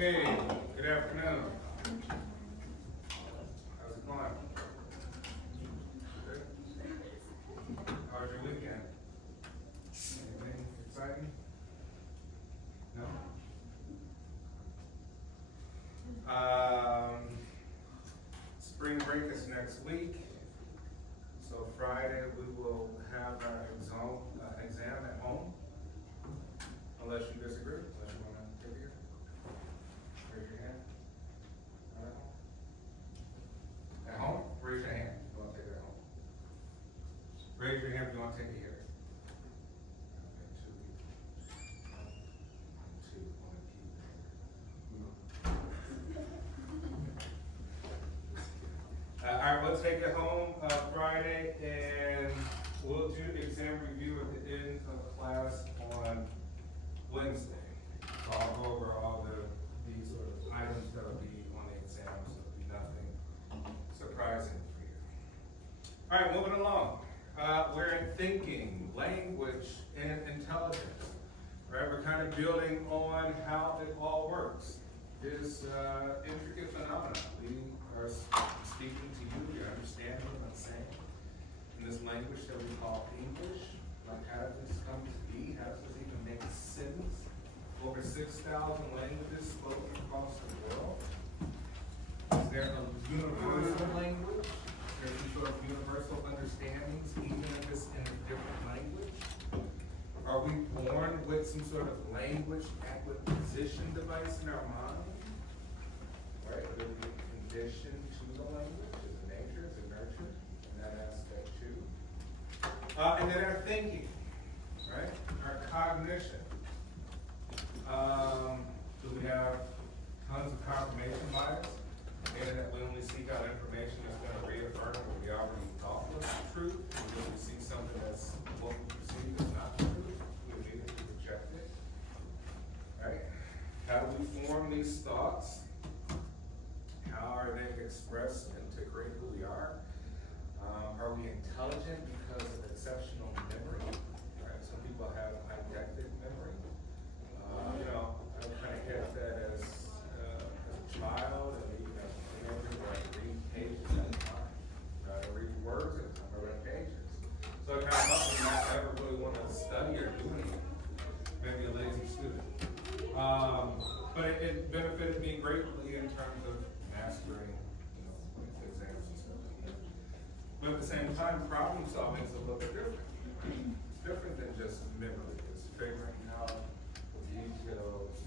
Okay, good afternoon. How's it going? Good? How was your weekend? Anything exciting? No? Spring break is next week. So Friday we will have our exam at home. Unless you disagree, unless you want to take it here. Raise your hand. Not at home? At home? Raise your hand if you want to take it at home. Raise your hand if you want to take it here. Okay, two. Two. One, keep it. All right, we'll take it home Friday, and we'll do exam review at the end of class on Wednesday. So I'll go over all these sort of items that will be on the exam, so it'll be nothing surprising for you. All right, moving along. We're in thinking, language, and intelligence. Right, we're kind of building on how it all works. This intricate phenomenon. We are speaking to you, you're understanding what I'm saying. In this language that we call English, like how did this come to be? How does this even make sense? Over 6,000 languages spoken across the world. Is there a universal language? Is there some sort of universal understandings, even if it's in a different language? Are we born with some sort of language acquisition device in our mind? Right? Are we conditioned to the language? Is it nature? Is it nurture? In that aspect too. And then our thinking, right? Our cognition. Do we have tons of confirmation bias? Meaning that we only seek out information that's going to reaffirm what we already thought was true. And when we see something that's what we perceive as not true, we immediately reject it. Right? How do we form these thoughts? How are they expressed to create who we are? Are we intelligent because of exceptional memory? Right? Some people have eidetic memory. I kind of had that as a child, and even as a teenager, where I read pages at a time. I read words at a time, I read pages. So it kind of helped me not ever really want to study or do anything. Maybe a lazy student. But it benefited me greatly in terms of mastering, exams and stuff. But at the same time, problem solving is a little bit different. It's different than just memory. It's figuring out details,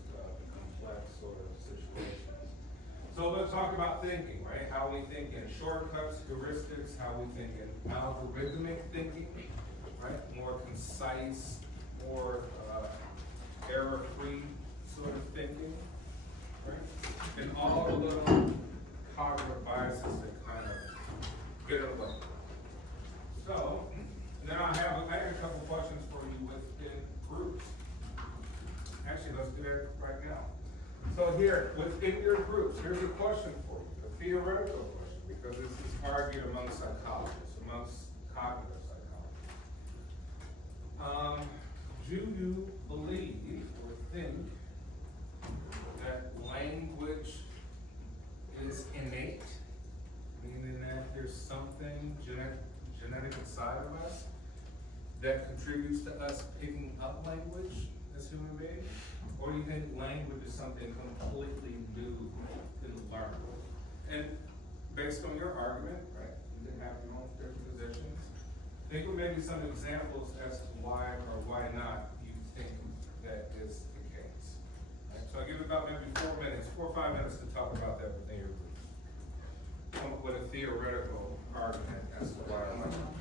complex sort of situations. So let's talk about thinking, right? How we think in shortcuts, heuristics, how we think in algorithmic thinking, right? More concise, more error-free sort of thinking, right? And all the little cognitive biases that kind of get in the way. So, then I have a couple questions for you within groups. Actually, let's do that right now. So here, within your groups, here's a question for you, a theoretical question, because this is argued among psychologists, amongst cognitive psychologists. Do you believe or think that language is innate, meaning that there's something genetic inside of us that contributes to us picking up language as human beings? Or do you think language is something completely new and learned? And based on your argument, right, you can have your own different positions. Think of maybe some examples as to why or why not you think that is the case. Right, so I'll give it about maybe 4 or 5 minutes to talk about that within your group. Come up with a theoretical argument as to why or why not.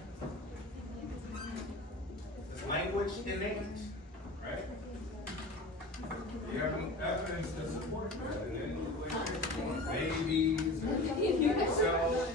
Is language innate? Right? Do you have any evidence to support that in any way? Babies, cells,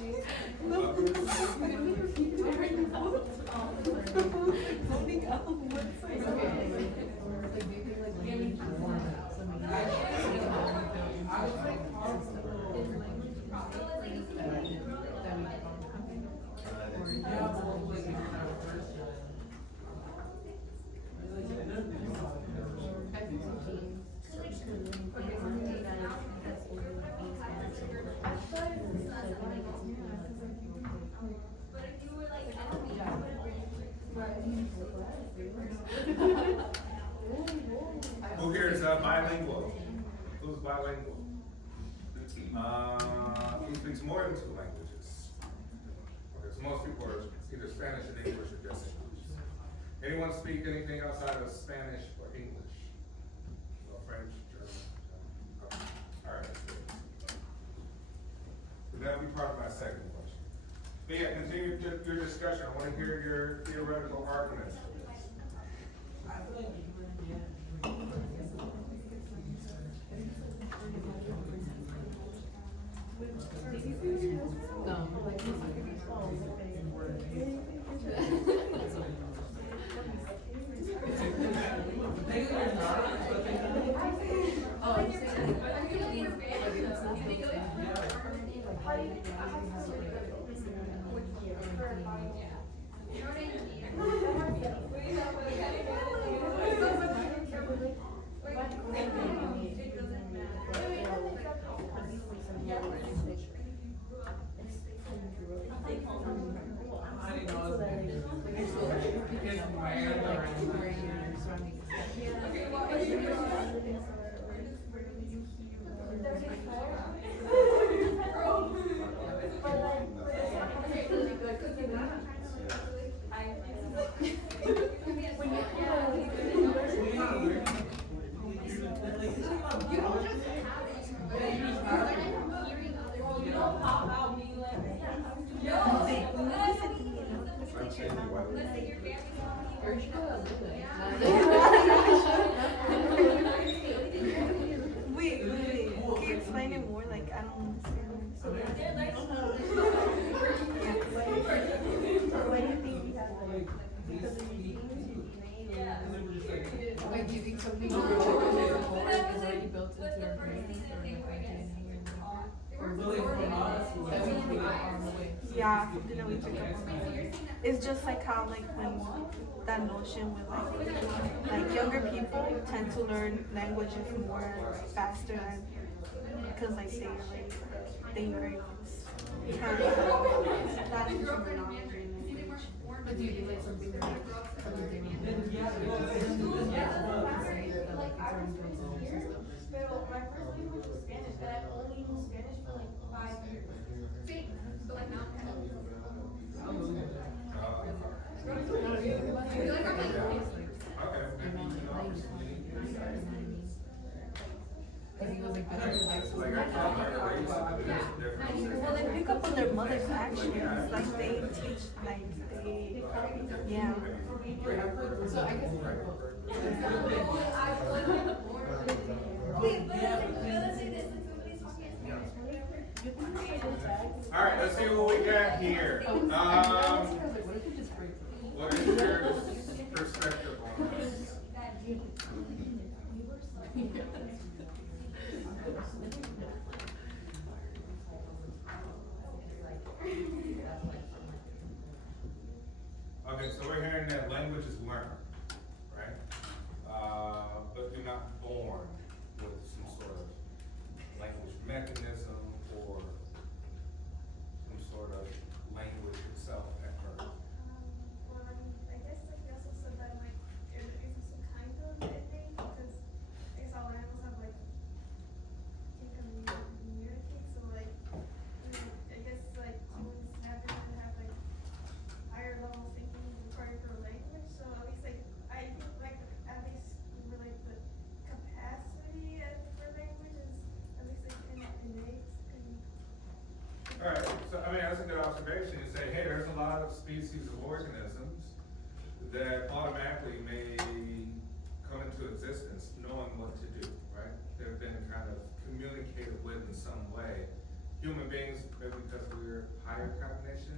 Anyone speak anything outside of Spanish or English? Or French, German? Okay. All right, that's good. So that'll be part of my second question. But yeah, continue your discussion. I want to hear your theoretical arguments. Wait, can you explain it more? Like, I don't understand. Why do you think we have like, because of these Like, do you think something is already built into our brains or like identity or that we pick up on the way? yeah, something that we pick up on. It's just like how like when that notion with like younger people tend to learn languages more faster than because like they like think kind of that is terminology. But do you do like something like something Pero my first language was Spanish, but I've only used Spanish for like 5 years. Okay. Like I taught my grades, but there's a difference. Well, they pick up on their mother's actions. Like they teach, like they, yeah. So I guess All right, let's see what we got here. What is your perspective on this? Okay, so we're hearing that language is learned, right? But you're not born with some sort of language mechanism or some sort of language itself at birth. I guess like they also said that like it's also kind of a thing because I saw animals have like can communicate, so like I guess like humans have to have like higher level thinking required for language. So at least like I think like at least for like the capacity for language is at least like innate. All right, so I mean, that's a good observation. You say, hey, there's a lot of species of organisms that automatically may come into existence knowing what to do, right? They've been kind of communicated with in some way. Human beings, maybe because we're higher cognition,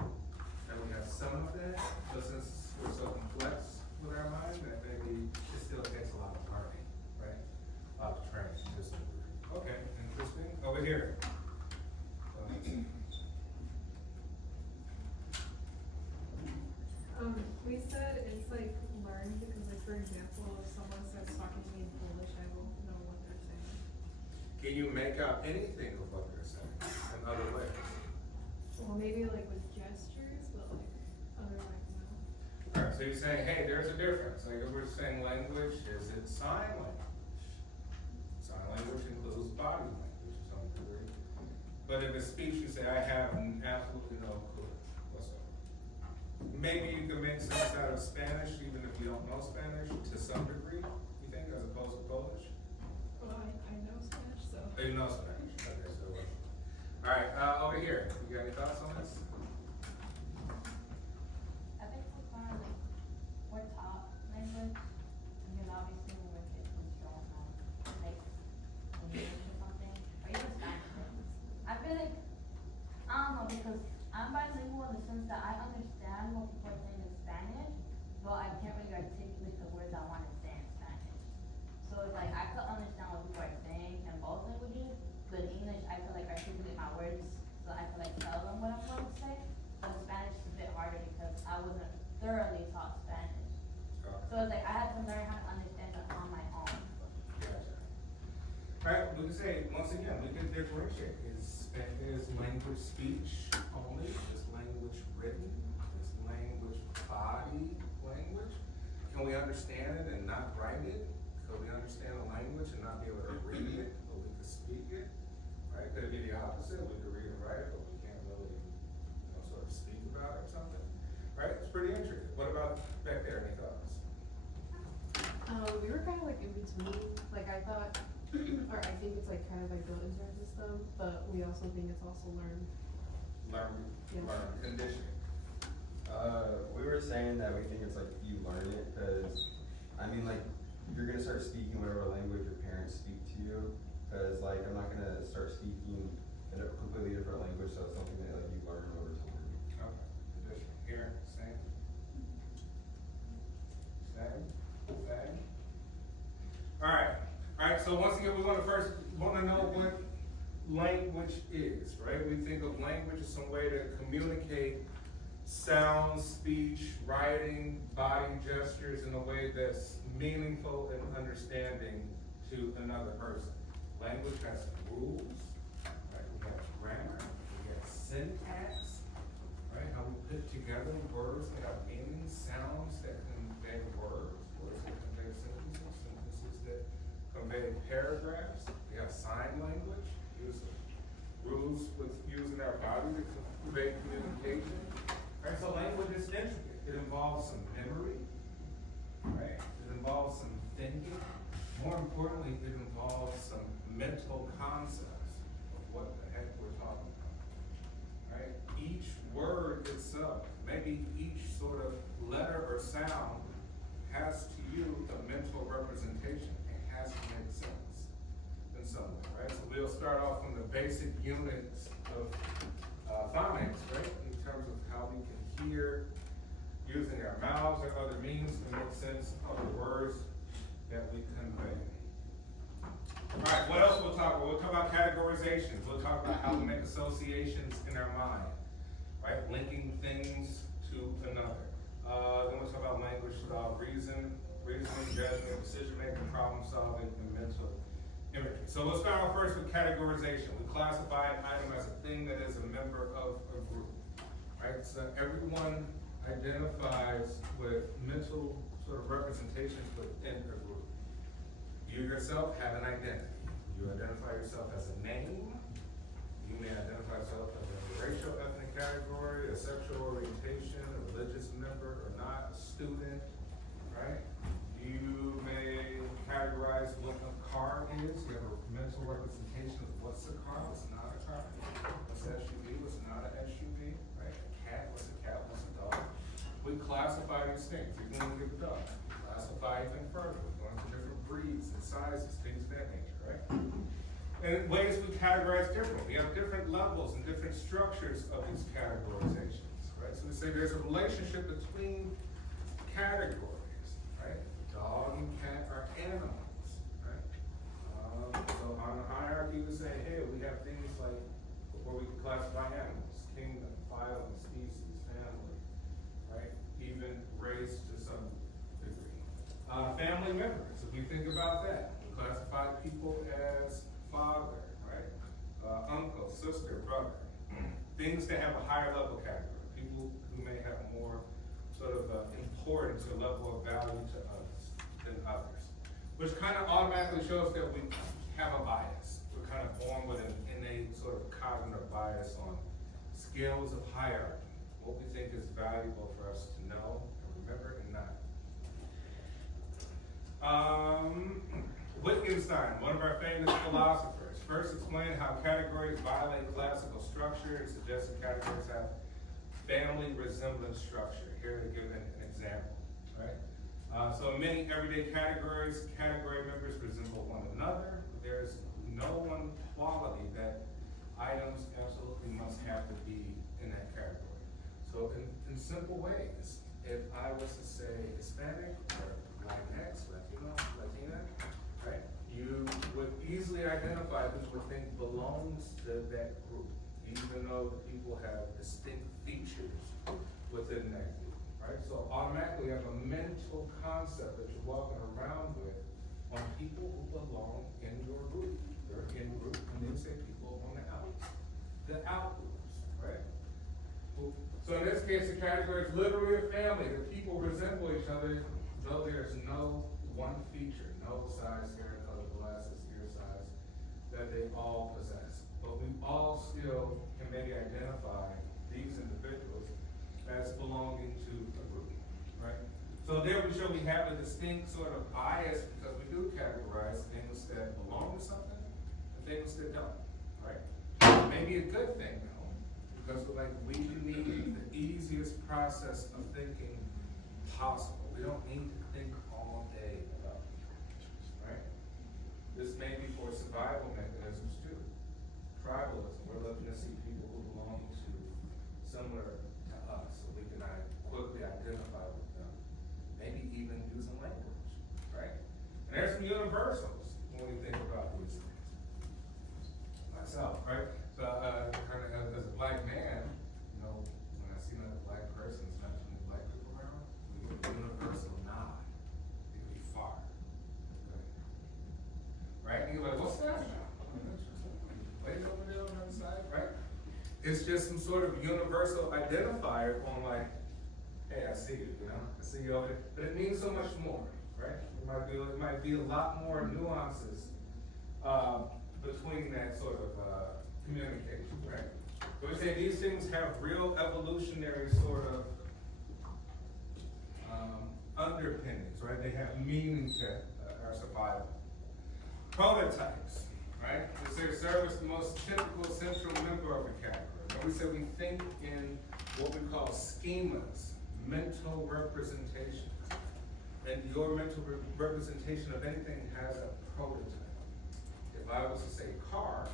that we have some of that, but since we're so complex with our mind, that maybe it still takes a lot of learning, right? A lot of training. Just, okay, interesting. Over here. We said it's like learned because like for example, if someone starts talking to me in Polish, I won't know what they're saying. Can you make out anything of what they're saying in other ways? Well, maybe like with gestures, but like otherwise no. Alright, so you're saying, hey, there's a difference. Like if we're saying language, is it sign language? Sign language includes body language to some degree. But if it's speech, you say, I have absolutely no clue whatsoever. maybe you can make sense out of Spanish, even if you don't know Spanish, to some degree, you think, as opposed to Polish? Well, I know Spanish, so. Oh, you know Spanish, okay, so, alright, over here, you got any thoughts on this? I think we're kind of like, we're taught language, and then obviously when we're kids, we don't know, like, English or something, or even Spanish. I feel like, I don't know, because I'm bilingual in the sense that I understand what people are saying in Spanish, but I can't really articulate the words I want to say in Spanish. So it's like, I could understand what people are saying in both languages, but in English, I could like articulate my words, so I could like tell them what I'm going to say. But Spanish is a bit harder because I wasn't thoroughly taught Spanish. So it's like, I had to learn how to understand it on my own. Gotcha. Alright, we can say, once again, we can differentiate, is language speech only, is language written, is language body language? Can we understand it and not write it? Could we understand the language and not be able to read it, but we could speak it? Right, could it be the opposite, we could read and write it, but we can't really, sort of speak about it or something? Right, it's pretty intricate. What about back there, any thoughts? We were kind of like in between, like I thought, or I think it's like kind of like built into our system, but we also think it's also learned. Learn, Yeah. learn, conditioning. We were saying that we think it's like you learn it, cause, I mean, like, you're gonna start speaking whatever language your parents speak to you, cause like, I'm not gonna start speaking in a completely different language, so it's something that like you learn over time. Okay, conditioning. Here, same. Same. Alright, so once again, we wanna know what language is, right? We think of language as some way to communicate sound, speech, writing, body gestures in a way that's meaningful and understanding to another person. Language has rules, right? We have grammar, we have syntax, right? How we put together words that have meaning, sounds that convey words that convey sentences, sentences that convey paragraphs. We have sign language, use of rules with using our body to convey communication. Right, so language is intricate. It involves some memory, right? It involves some thinking. More importantly, it involves some mental concepts of what the heck we're talking about, right? Each word itself, maybe each sort of letter or sound has to you a mental representation. It has to make sense in some way, right? So we'll start off from the basic units of phonics, right? In terms of how we can hear using our mouths or other means to make sense of the words that we convey. Alright, what else we'll talk about? We'll talk about categorizations. We'll talk about how we make associations in our mind, right? Linking things to another. Then we'll talk about language, reasoning, judgment, decision-making, problem-solving, and mental imagery. So let's start off first with categorization. We classify an item as a thing that is a member of a group, right? So everyone identifies with mental sort of representations within a group. You yourself have an identity. You identify yourself as a name. You may identify yourself as a racial, ethnic category, a sexual orientation, a religious member or not, a student, right? You may categorize what a car is. You have a mental representation of what's a car, what's not a car. What's an SUV, what's not an SUV, right? A cat, what's a cat, what's a dog. We classify these things. Even when we give a dog, we classify even further. We're going to different breeds and sizes, things of that nature, right? And in ways we categorize differently. We have different levels and different structures of these categorizations, right? So we say there's a relationship between categories, right? Dog and cat are animals, right? So on the hierarchy, we say, hey, we have things like where we can classify animals: kingdom, phylum, species, family, right? Even race to some degree. Family members, if we think about that, we classify people as father, right? Uncle, sister, brother. Things that have a higher level category. People who may have more sort of importance or level of value to us than others. Which kind of automatically shows that we have a bias. We're kind of born with an innate sort of cognitive bias on scales of hierarchy. What we think is valuable for us to Wittgenstein, one of our famous philosophers, first explained how categories violate classical structure and suggested categories have family resemblance structure. Here they give an example, right? So in many everyday categories, category members resemble one another. There's no one quality that items absolutely must have to be in that category. So in simple ways, if I was to say Hispanic or Latinx, Latino, Latina, right, you would easily identify who you would think belongs to that group, even though the people have distinct features within that group, right? So automatically you have a mental concept that you're walking around with on people who belong in your group. They're in group, and then say people on the outs. The out groups, right? So in this case, the category is literally a family. The people resemble each other, though there's no one feature, no size, hair color, glasses, ear size, that they all possess. But we all still can maybe identify these individuals as belonging to a group, right? So there we show we have a distinct sort of bias because we do categorize things that belong to something and things that don't, right? Maybe a good thing though, because we need the easiest process of thinking possible. We don't need to think all day about it, right? This may be for survival mechanisms too. Tribalism, we're looking to see people who belong to similar to us, so we can quickly identify with them. Maybe even using language, right? And there's some universals when we think about these things. Myself, right? So, kind of as a black man, you know, when I see another black person, it's not too many black people around, we get a universal nod. It could be far. Right? And you're like, what's that? Wait over there on the other side, right? It's just some sort of universal identifier on like, hey, I see you, you know? I see you over there. But it means so much more, right? It might be a lot more nuances between that sort of communication, right? So we say these things have real evolutionary sort of underpinnings, right? They have meaning to our survival. Prototypes, right? They serve as the most typical central member of a category. And we say we think in what we call schemas, mental representations. And your mental representation of anything has a prototype. If I was to say car,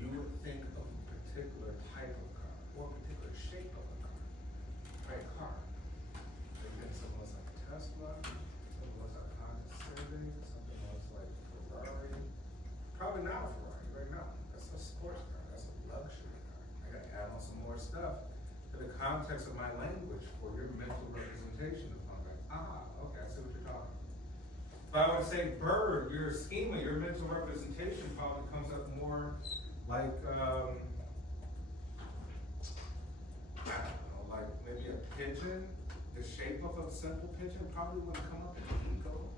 you would think of a particular type of car or a particular shape of a car, right? Car. Maybe something looks like a Tesla, something looks like a Honda Civic, something looks like a Ferrari. Probably not a Ferrari right now. That's a sports car. That's a luxury car. I gotta add on some more stuff to the context of my language for your mental representation of like, okay, I see what you're talking about. If I were to say bird, your schema, your mental representation probably comes up more like, I don't know, like maybe a pigeon. The shape of a simple pigeon probably wouldn't come up an eagle,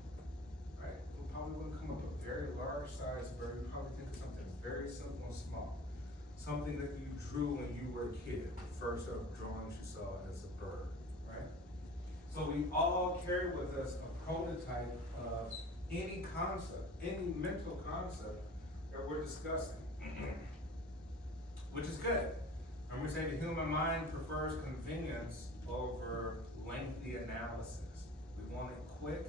right? It probably wouldn't come up a very large sized bird. You probably think of something very simple and small. Something that you drew when you were a kid, the first sort of drawings you saw as a bird, right? So we all carry with us a prototype of any concept, any mental concept that we're discussing, which is good. And we're saying the human mind prefers convenience over lengthy analysis. We want it quick,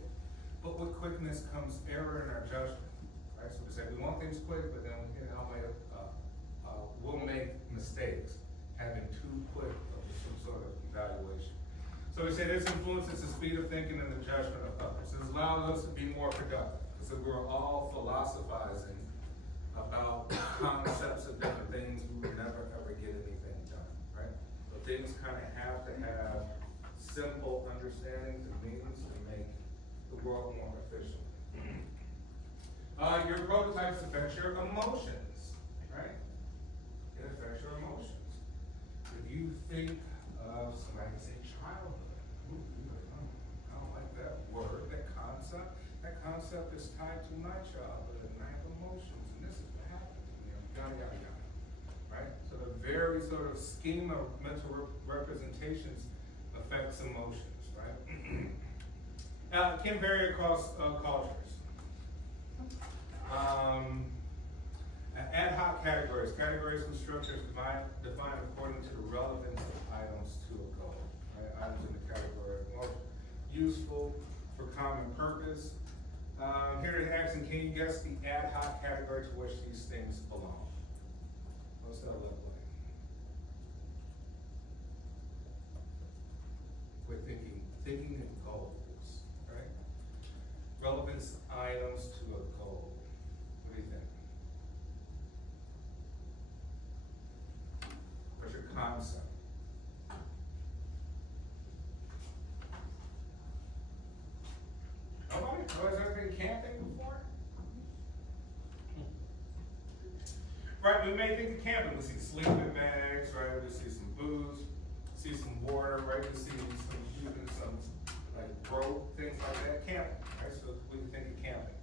but with quickness comes error in our judgment, right? So we say we want things quick, but then we'll make mistakes having too quick of some sort of evaluation. So we say this influences the speed of thinking and the judgment of others. It allows us to be more productive, because if we're all philosophizing about concepts of different things, we would never ever get anything done, right? So things kind of have to have simple understandings and meanings to make the world more efficient. Your prototypes affect your emotions, right? It affects your emotions. If you think of somebody say childhood, I don't like that word, that concept is tied to my childhood and I have emotions, and this is what happened to me, yada, yada, yada, right? So the very sort of schema of mental representations affects emotions, right? It can vary across cultures. Ad hoc categories. Categories and structures defined according to the relevance of items to a goal. Right? Items in the category are most useful for common purpose. Here to action, can you guess the ad hoc category to which these things belong? What's that look like? We're thinking in goals, right? Relevance items to a goal. What do you think? What's your concept? Nobody? Nobody's ever been camping before? Right, we may think of camping. We see sleeping bags, right? We see some booze, see some water, right? We see some like rope, things like that. Camping, right? So we can think of camping,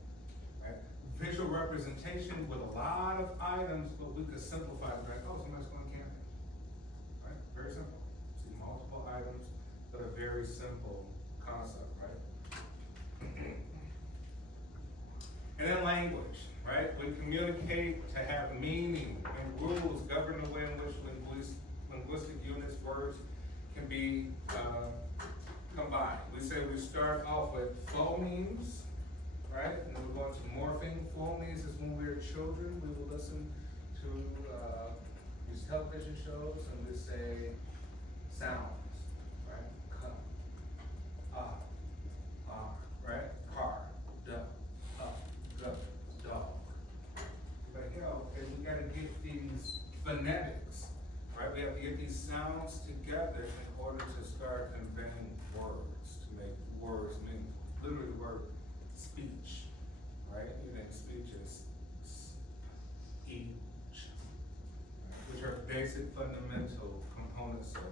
right? Visual representation with a lot of items, but we could simplify it, like, oh, somebody's going camping, right? Very simple. See multiple items, but a very simple concept, right? And then language, right? We communicate to have meaning, and rules govern the way in which linguistic units, words can be combined. We say we start off with phonemes, right? And we go into morphing. Phonemes is when we were children, we would listen to these television shows and we say sounds, right? Cup, right? Car, duck, gut, dog. But okay, we gotta get these phonetics, right? We have to get these sounds together in order to start conveying words, to make words mean, literally the word speech, right? You think speech is speech, which are basic fundamental components of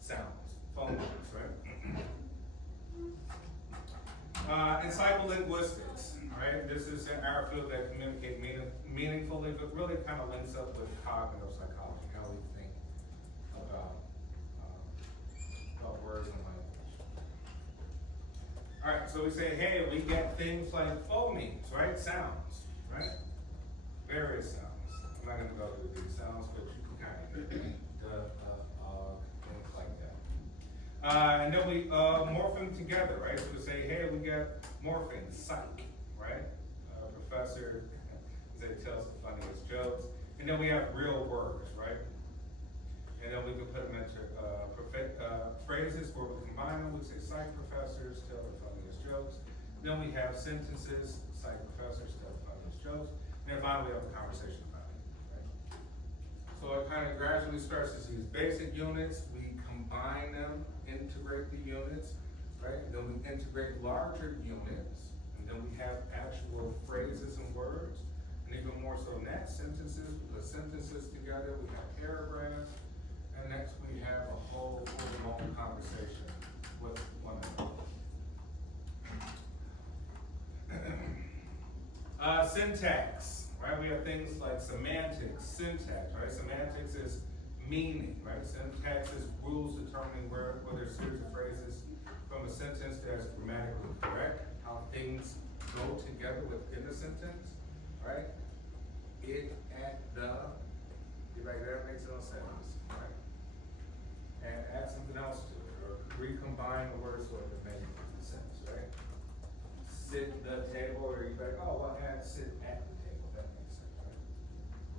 sounds, phonemes, right? And psycholinguistics, right? This is our field that communicate meaningfully, but really kind of links up with cognitive psychology, how we think about words and language. All right, so we say, hey, we get things like phonemes, right? Sounds, right? Various sounds. I'm not going to go through these sounds, but you can kind of hear things like that. And then we morph them together, right? So we say, hey, we get morphing, psych, right? Professor, they tells the funniest jokes. And then we have real words, right? And then we can put them into phrases where we combine them. We say psych professors tell the funniest jokes. Then we have sentences, psych professors tell the funniest jokes. And then finally we have a conversation about it, right? So it kind of gradually starts as these basic units. We combine them, integrate the units, right? Then we integrate larger units. And then we have actual phrases and words. And even more so than that, sentences. We put sentences together. We have paragraphs. And next we have a whole full-blown conversation with one another. Syntax, right? We have things like semantics, syntax, right? Semantics is meaning, right? Syntax is rules determining whether a series of phrases from a sentence that is grammatically correct, how things go together within a sentence, right? It, at, the, you're like, that makes no sense, right? And add something else to it, or recombine the words so it makes sense, right? Sit the table, or you're like, oh, well, add sit at the table, that makes sense, right?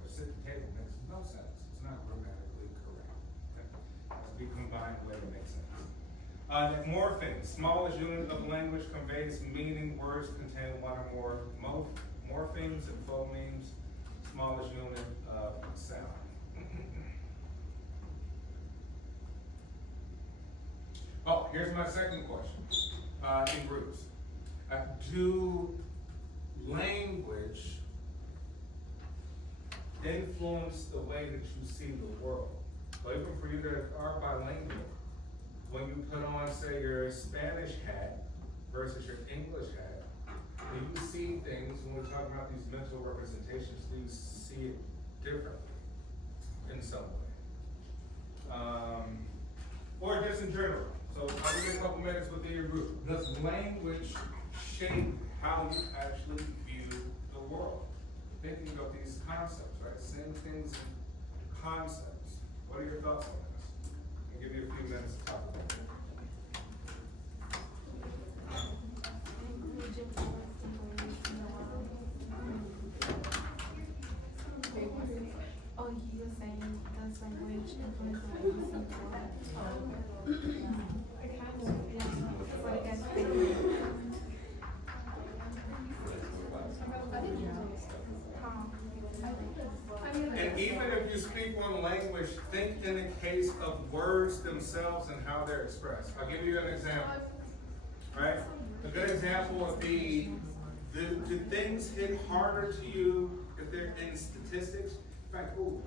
Or sit the table makes no sense, it's not grammatically correct. Okay? It has to be combined the way it makes sense. Morphing, smallest unit of language conveys meaning, words contain one or more morphemes and phonemes, smallest unit of sound. Oh, here's my second question, in groups. Do language influence the way that you see the world? So even for you that are bilingual, when you put on, say, your Spanish hat versus your English hat, do you see things, when we're talking about these mental representations, do you see it differently in some way? Or just in general? So I'll give you a couple minutes within your group. Does language shape how you actually view the the world. Thinking of these concepts, right? Seeing things in concepts. What are your thoughts on this? I'll give you a few minutes to talk about it. Oh, he was saying does language influence the way we see the world? Yeah. So I guess And even if you speak one language, think in the case of words themselves and how they're expressed. I'll give you an example. Right? A good example would be, do things hit harder to you if they're in statistics? Like, oh,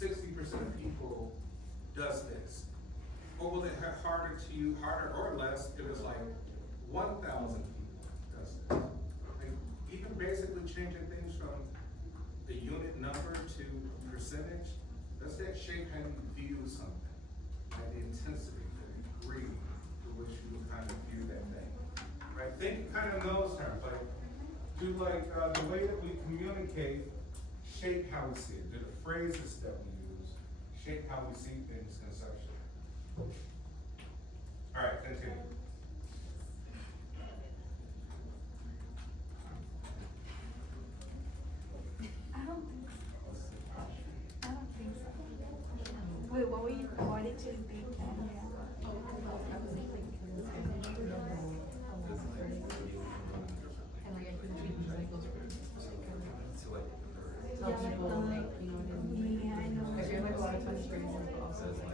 60% of people does this. Or will it hit harder to you, harder or less, if it's like 1,000 people does this? Like, even basically changing things from the unit number to percentage, does that shape how you view something? Like the intensity, the degree to which you kind of view that thing. Right? Think kind of in those terms, like, do the way that we communicate shape how we see it? Do the phrases that we use shape how we see things conceptually? All right, continue. I don't think so. Wait, why did you think that?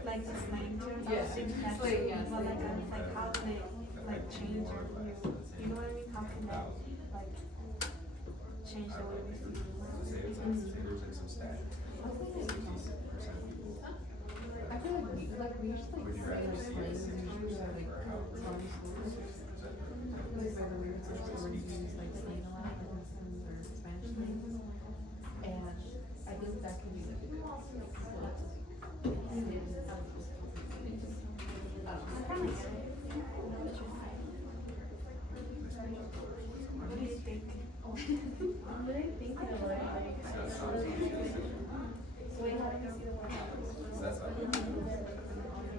Like the slang terms, Yeah. that's Slang, yeah, but like, slang. like how can it like change your view? You know what I mean? How can that like change the way we see the world? There's like some stat. 60% of people. I feel like we used to Would you say rather see like a 60% like or how? story schools. Like by the weird stories we use like slang a lot, like lessons or Spanish things. And I think that can be like a good What do you think? I'm really thinking about it, like, That's how.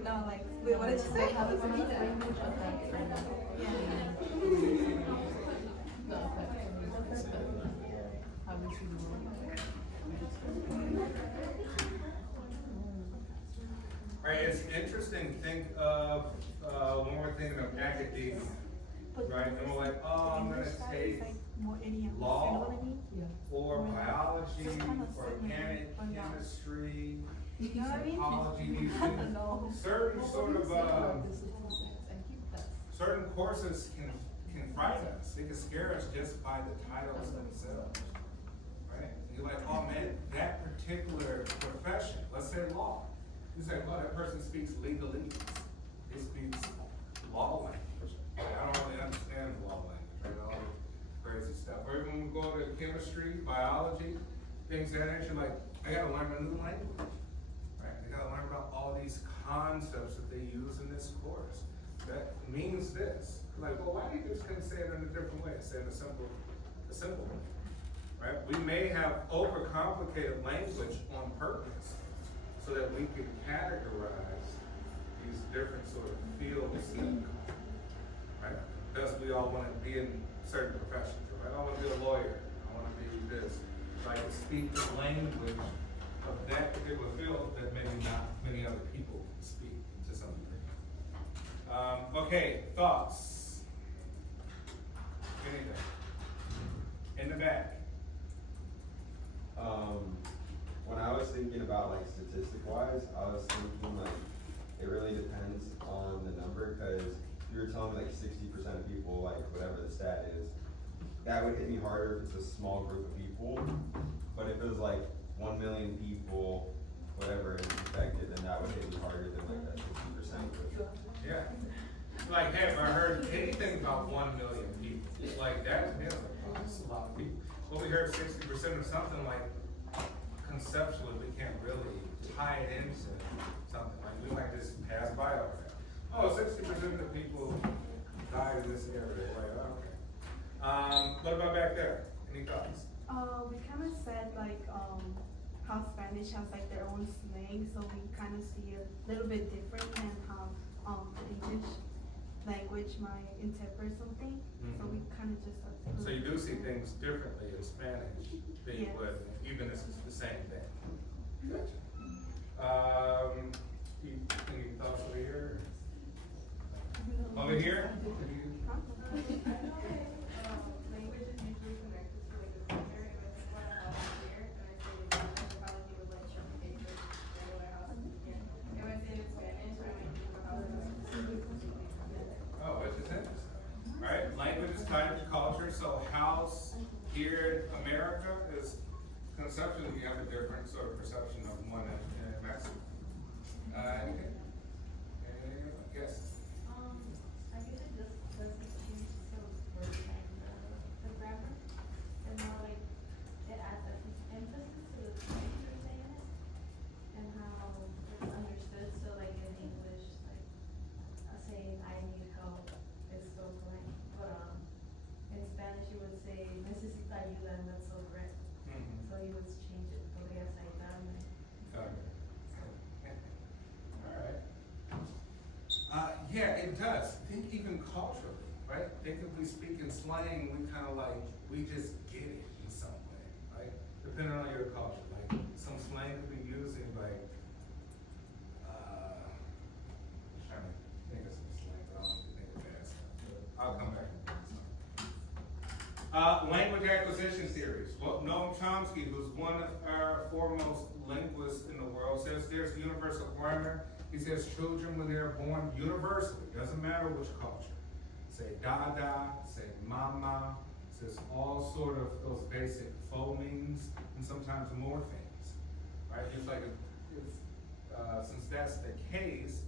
No, like, wait, what did you say? How does the language affect Yeah. the effect how we see the world? Right, it's interesting, think of, when we're thinking of academia, But right? And we're like, oh, I'm gonna English side take is like more idiom. law. You know what I mean? Yeah. or biology, It's kind of organic similar, but not. chemistry, You know what I mean? psychology, these I don't know. certain sort of, I keep that. certain courses can frighten us. They can scare us just by the titles themselves. Right? And you're like, oh man, that particular profession, let's say law. You say, well, that person speaks legalese. He speaks law language. Like, I don't really understand the law language, right? All the crazy stuff. Or even when we go to chemistry, biology, things of that nature, like, I gotta learn a new language. Right? I gotta learn about all these concepts that they use in this course. That means this. Like, well, why do you just couldn't say it in a different way? Say it in a simple way. Right? We may have overcomplicated language on purpose so that we can categorize these different sort of fields that come. Right? Thus we all want to be in certain professions. Right? I want to be a lawyer. I want to be this. Like speak the language of that particular field that maybe not many other people speak to some degree. Okay, thoughts? Anything? In the back. When I was thinking about like statistic wise, I was thinking like it really depends on the number, because you were telling me like 60% of people, like whatever the stat is, that would hit me harder if it's a small group of people. But if it was like 1 million people, whatever is affected, then that would hit me harder than like that 60%. Yeah. Like, hey, if I heard anything about 1 million people, like that, yeah, like, oh, that's a lot of people. Well, we heard 60% of something, like conceptually, we can't really tie it into something. Like, we might just pass by over that. Oh, 60% of the people died in this area. Like, okay. What about back there? Any thoughts? Spanish has like their own slang, so we kind of see a little bit different than how the English language might interpret something. So we kind of just So you do see things differently in Spanish than you Yes. would, even if it's the same thing. Gotcha. Any thoughts over here? Over here? Huh? Language is usually connected to like the culture, and I think what I have here, and I say it probably he would like show me pictures of what I have here. And when I say it in Spanish, I might think about how Oh, which is interesting. Right? Language is tied to culture, so house here in America is conceptually you have a different sort of perception of one in Mexico. Okay. Yes. I guess it just doesn't change the word and the grammar, and more like it adds like emphasis to the things you're saying it, and how it's understood. So like in English, like saying I need help is so correct, but in Spanish you would say necesita ayuda, and that's so correct. So you would change it, podrías ayudarme. Alright. Yeah, it does. Think even culturally, right? Think if we speak in slang, we kind of like, we just get it in some way, right? Depending on your culture, like some slang could be used in like, trying to think of some slang, but I don't think of bad stuff. But I'll come back. Language acquisition theories. Well, Noam Chomsky, who's one of our foremost linguists in the world, says there's universal grammar. He says children, when they're born, universally, doesn't matter which culture, say dada, say mama, says all sort of those basic phonemes and sometimes more things, right? It's like, since that's the case,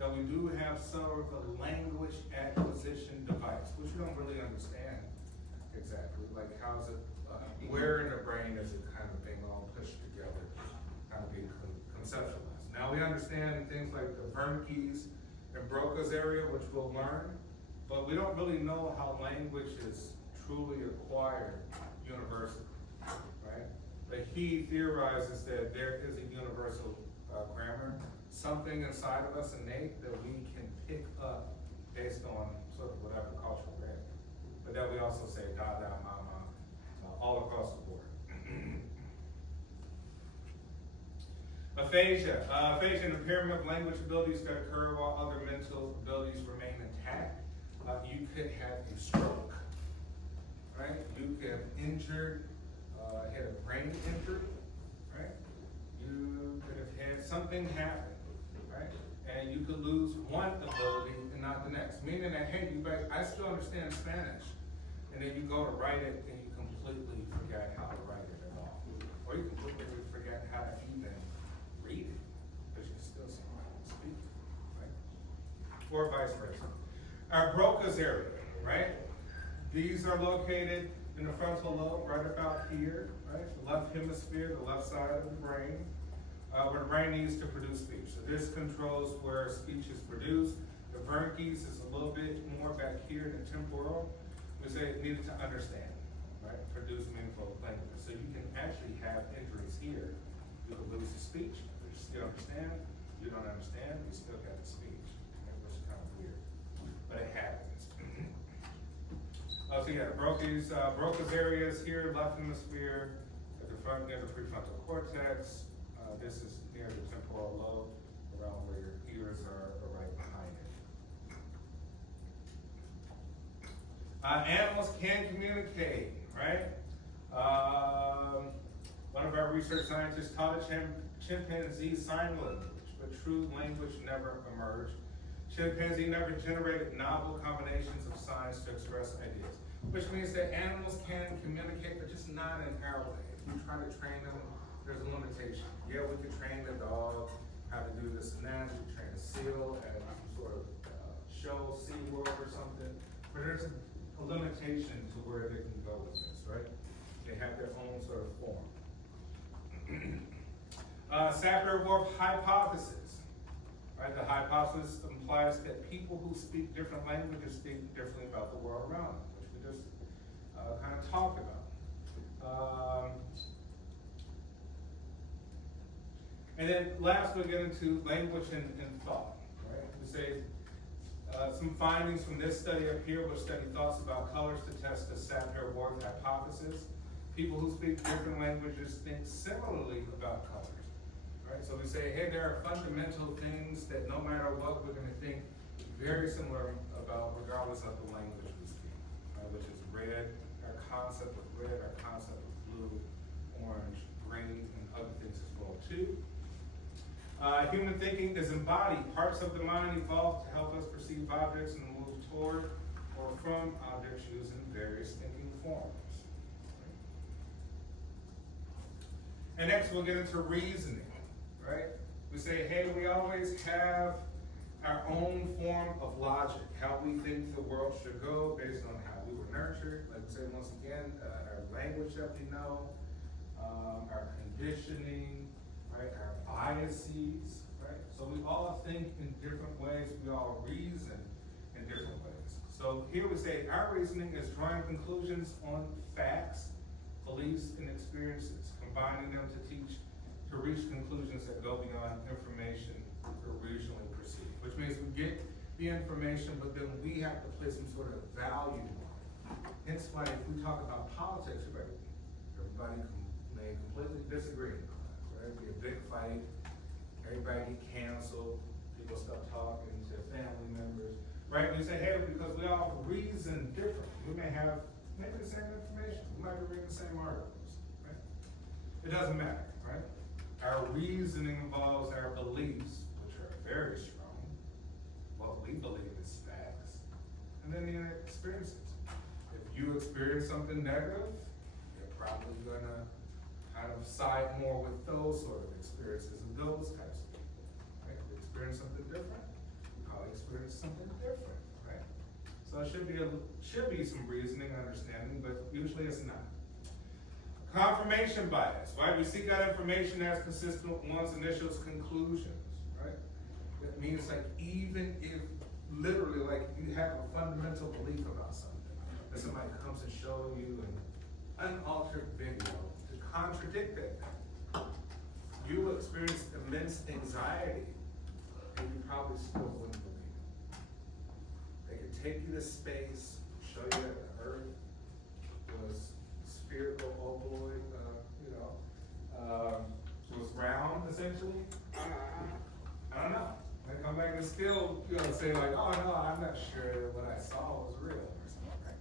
that we do have sort of a language acquisition device, which we don't really understand exactly. Like how's it, where in the brain is it kind of being all pushed together, kind of being conceptualized. Now we understand things like the Wernicke's and Broca's area, which we'll learn, but we don't really know how language is truly acquired universally, right? But he theorizes that there is a universal grammar, something inside of us innate that we can pick up based on sort of whatever culture we're in. But then we also say dada, mama, all across the board. Aphasia. Aphasia, an impairment of language abilities that occur while other mental abilities remain intact. You could have a stroke, right? You could have injured, had a brain injury, right? You could have had something happen, right? And you could lose one ability and not the next. Meaning that, hey, I still understand Spanish. And then you go to write it and you completely forget how to write it at all. Or you completely forget how to even read it, because you're still speaking, right? Or vice versa. Our Broca's area, right? These are located in the frontal lobe, right about here, right? The left hemisphere, the left side of the brain, where the brain needs to produce speech. So this controls where speech is produced. The Wernicke's is a little bit more back here in the temporal. We say it needed to understand, right? Produce meaningful language. So you can actually have injuries here. You can lose the speech, but you still understand. You don't understand, you still got the speech, which is kind of weird, but it happens. So yeah, Broca's areas here, left hemisphere, at the front near the prefrontal cortex. This is near the temporal lobe, around where your ears are right behind it. Animals can communicate, right? One of our research scientists taught a chimpanzee sign language, but true language never emerged. Chimpanzee never generated novel combinations of signs to express ideas, which means that animals can communicate, but just not in our way. If you try to train them, there's a limitation. Yeah, we could train the dog how to do this and that. We could train a seal at some sort of show, SeaWorld or something, but there's a limitation to where they can go with this, right? They have their own sort of form. Sapir-Whorf hypothesis, right? The hypothesis implies that people who speak different languages think differently about the world around them, which we just kind of talked about. And then last, we'll get into language and thought, right? We say, some findings from this study up here, which study thoughts about colors to test the Sapir-Whorf hypothesis. People who speak different languages think similarly about colors, right? So we say, hey, there are fundamental things that no matter what, we're gonna think very similar about regardless of the language we speak, right? Which is red, our concept of red, our concept of blue, orange, green, and other things as well too. Human thinking is embodied. Parts of the mind evolve to help us perceive objects and move toward or from objects using various thinking forms. And next we'll get into reasoning, right? We say, hey, we always have our own form of logic, how we think the world should go based on how we were nurtured. Like we say once again, our language that we know, our conditioning, right? Our biases, right? So we all think in different ways. We all reason in different ways. So here we say our reasoning is drawing conclusions on facts, beliefs, and experiences, combining them to reach conclusions that go beyond information originally perceived. Which means we get the information, but then we have to place some sort of value on it. Hence why if we talk about politics, everybody may completely disagree. It'd be a big fight, everybody get canceled, people stop talking to family members, right? We say, hey, because we all reason differently. We may have maybe the same information, we might be reading the same articles, right? It doesn't matter, right? Our reasoning involves our beliefs, which are very strong, what we believe is facts, and then the experiences. If you experience something negative, you're probably gonna kind of side more with those sort of experiences and those types of people, right? If you experience something different, you probably experience something different, right? So it should be some reasoning and understanding, but usually it's not. Confirmation bias, right? We seek out information that's consistent with one's initial conclusions, right? That means like even if literally like you have a fundamental belief about something, that somebody comes and shows you an unaltered video to contradict that, you will experience immense anxiety, and you probably still wouldn't believe it. They could take you to space, show you that the Earth was spherical, ovoid, was round essentially. I don't know. They come back and still, say like, oh no, I'm not sure that what I saw was real or something, right?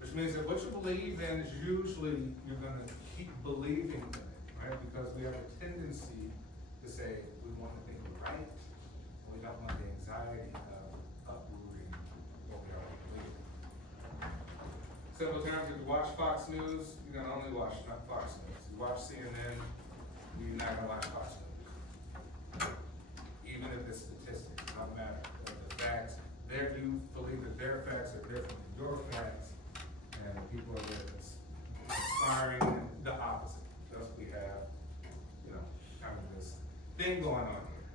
Which means that what you believe in is usually you're gonna keep believing in it, right? Because we have a tendency to say we want to think we're right, and we don't want the anxiety of uprooting what we already believe in. Simple terms, if you watch Fox News, you're gonna only watch not Fox News. You watch CNN, you're not gonna watch Fox News. Even if the statistics, it don't matter. The facts, you believe that their facts are different than your facts, and people are there that's inspiring the opposite. Thus we have, kind of this thing going on here.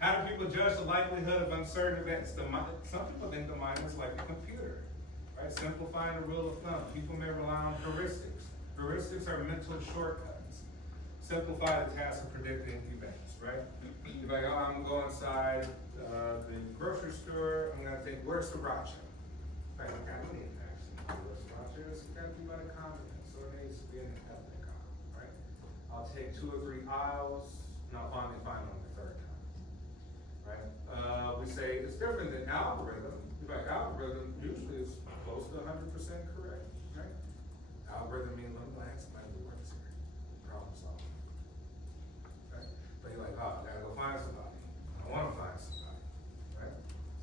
How do people judge the likelihood of uncertain events? Some people think the mind is like a computer, right? Simplifying the rule of thumb. People may rely on heuristics. Heuristics are mental shortcuts. Simplify the task of predicting events, right? You're like, oh, I'm going inside the grocery store, I'm gonna think, where's sriracha? In fact, I got any actually. Where's sriracha? It's gotta be by the condiment, so it needs to be in the ethnic column, right? I'll take 2 or 3 aisles, and I'll finally find on the third time, right? We say it's different than algorithm. Like algorithm usually is close to 100% correct, right? Algorithm means let me go ask somebody who works here. Problem solved. Right? But you're like, oh, I gotta go find somebody. I wanna find somebody, right?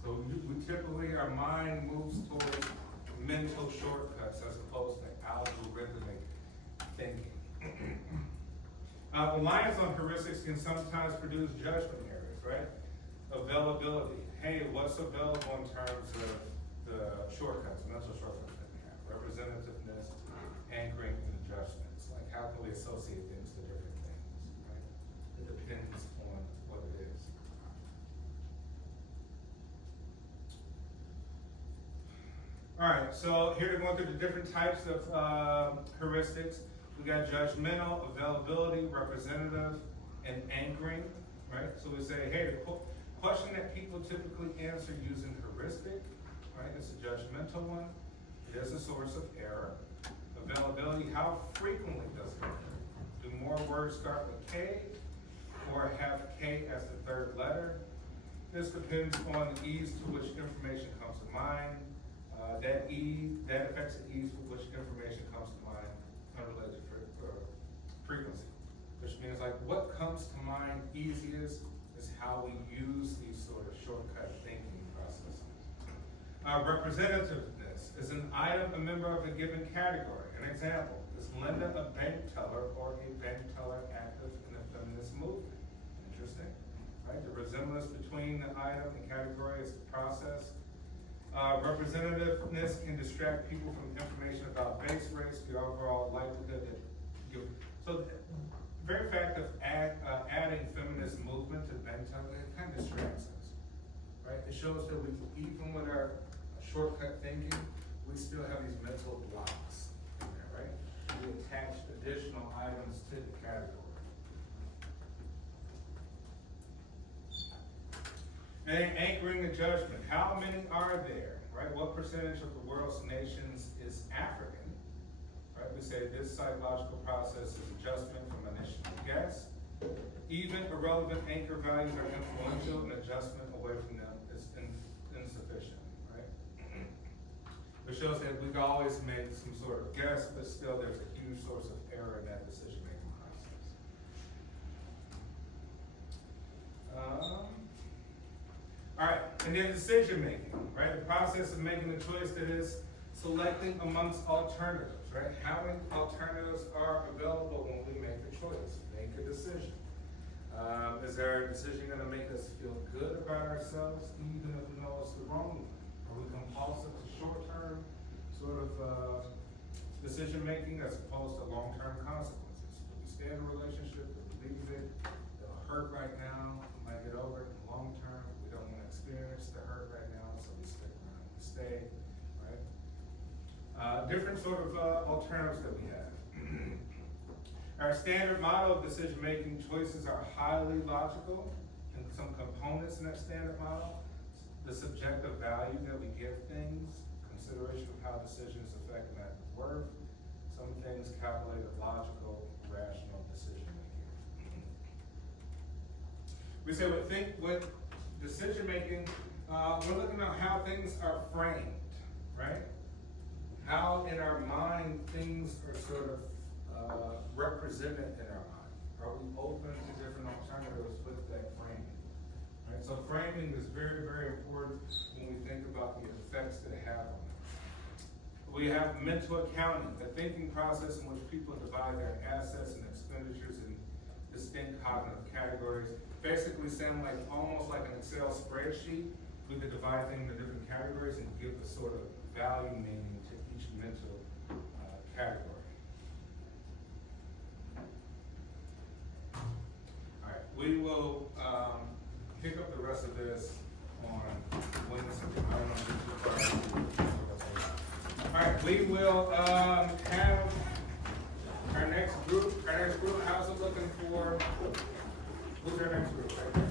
So we typically, our mind moves towards mental shortcuts as opposed to algorithmic thinking. Reliance on heuristics can sometimes produce judgment errors, right? Availability. Hey, what's available in terms of the shortcuts, mental shortcuts that we have? Representativeness, anchoring, and adjustments. Like how can we associate things to different things, right? It depends on what it is. All right, so here to go through the different types of heuristics. We got judgmental, availability, representative, and anchoring, right? So we say, hey, the question that people typically answer using heuristic, right? It's a judgmental one. It is a source of error. Availability, how frequently does it occur? Do more words start with K or have K as the third letter? This depends on the ease to which information comes to mind. That affects the ease with which information comes to mind unrelated to frequency. Which means like what comes to mind easiest is how we use these sort of shortcut thinking processes. Representativeness is an item, a member of a given category. An example, is Linda a bank teller or a bank teller active in the feminist movement? Interesting, right? The resemblance between the item and category is the process. Representativeness can distract people from information about base race, the overall likelihood that you, so the very fact of adding feminist movement to bank teller, it kind of distracts us, right? It shows that we, even with our shortcut thinking, we still have these mental blocks in there, right? We attach additional items to the category. And anchoring the judgment. How many are there, right? What percentage of the world's nations is African, right? We say this psychological process is adjustment from initial guess. Even irrelevant anchor values are influential, and adjustment away from them is insufficient, right? It shows that we've always made some sort of guess, but still there's a huge source of error in that decision-making process. All right, and then decision-making, right? The process of making a choice that is selecting amongst alternatives, right? How many alternatives are available when we make a choice, make a decision? Is there a decision gonna make us feel good about ourselves, even if we know it's the wrong one? Are we compulsive to short-term sort of decision-making as opposed to long-term consequences? If we stay in a relationship, if we leave it, it'll hurt right now, we might get over it in the long term. We don't wanna experience the hurt right now, so we stick around and stay, right? Different sort of alternatives that we have. Our standard model of decision-making choices are highly logical, and some components in that standard model, the subjective value that we give things, consideration of how decisions affect net worth, some things calculated logical, rational decision-making. We say with decision-making, we're looking at how things are framed, right? How in our mind things are sort of represented in our mind. Are we open to different alternatives with that framing? Right? So framing is very, very important when we think about the effects that it have on us. We have mental accounting, a thinking process in which people divide their assets and expenditures in distinct cognitive categories. Basically sound like almost like an Excel spreadsheet. We could divide things into different categories and give a sort of value meaning to each mental category. All right, we will pick up the rest of this on Wednesday. I don't know. All right, we will have our next group. How's it looking for? Who's our next group? Right?